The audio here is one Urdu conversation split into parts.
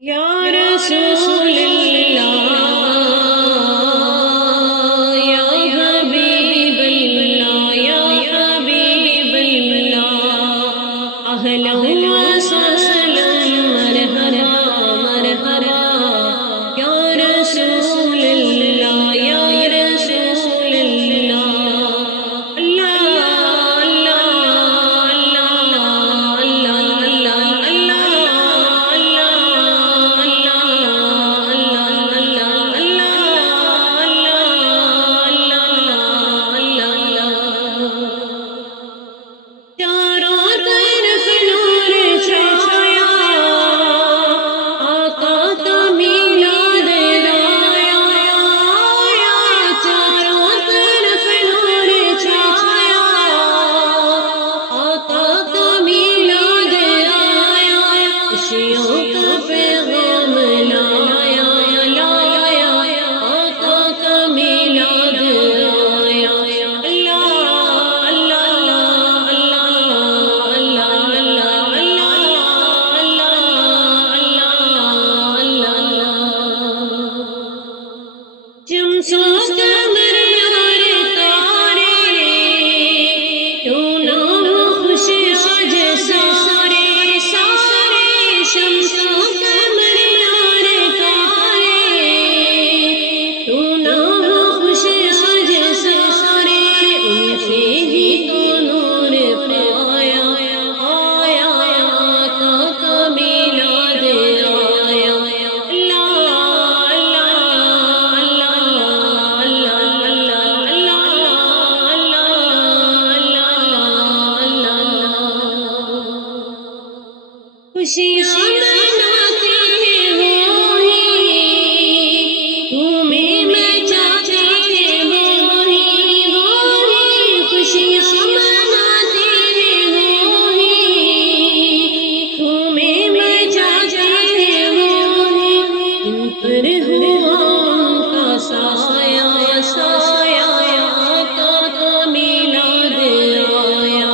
یا رسول اللہ یا حبیب اللہ یا حبیب اللہ اہلا و سہلا مرحبا مرحبا یا رسول اللہ یا رسول اللہ خوشیاں مناتے ہیں وہی تمہیں مچاتے ہیں وہی خوشیاں مناتے ہیں وہی تمہیں مچاتے ہیں وہی ان پر ہوا ان کا سایہ سایہ آقا کا میلاد آیا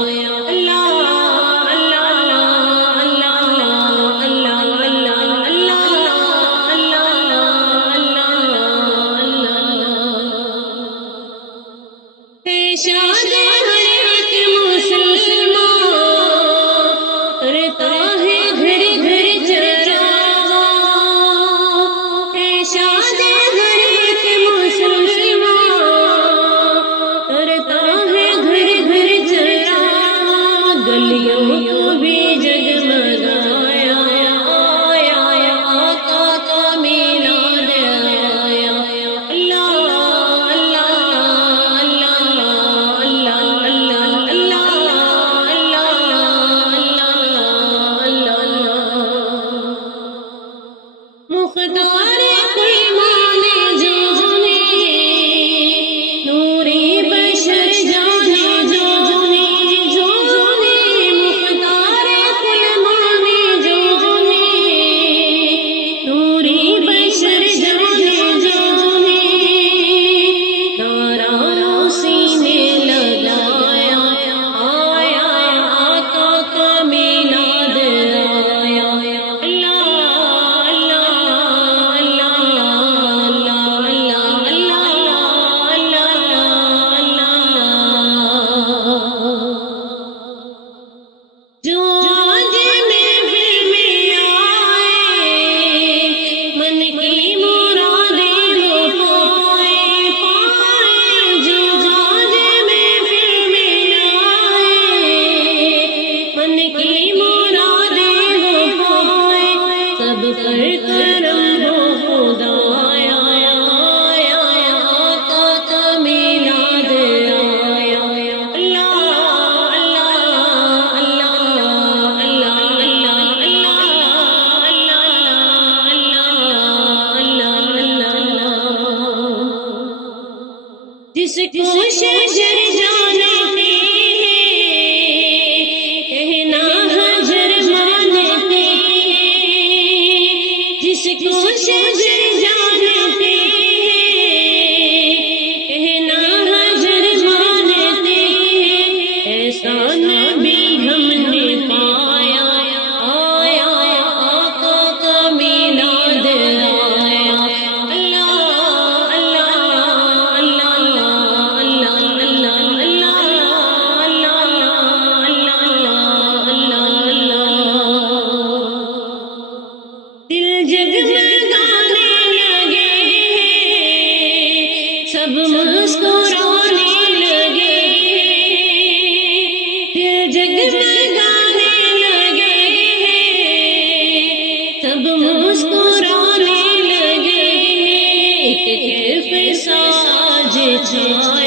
شاد ہر ایک مسلمان کرتا ہے گھر گھر چراغاں شاد ہر ایک مسلمان کرتا ہے گھر گھر چراغاں گلیوں کو بھی جگمگایا آیا آقا کا میلاد آیا مختار کوئی مانے جانے نوری بشر جانے جانے مختار کوئی مانے جانے نوری بشر جانے جانے نارا سینے لگایا آیا آقا کا میلاد آیا جو آج محفل میں آئے من کی مرادیں وہ پائے جو آج محفل میں آئے من کی مرادیں وہ پائے سب پر کرم ہو خدایا آقا کا میلاد آیا جس کو شجر جانتے ہیں کہنا حجر مانتے ہیں جس کو شجر جانتے ہیں کہنا حجر مانتے ہیں ایسا نبی ہم نے پایا آیا آقا کا میلاد جگمگانے لگے ہیں، سب مسکرانے لگے ہیں، دل جگمگانے لگے ہیں، سب مسکرانے لگے ہیں، ایک طرف ساج چھایا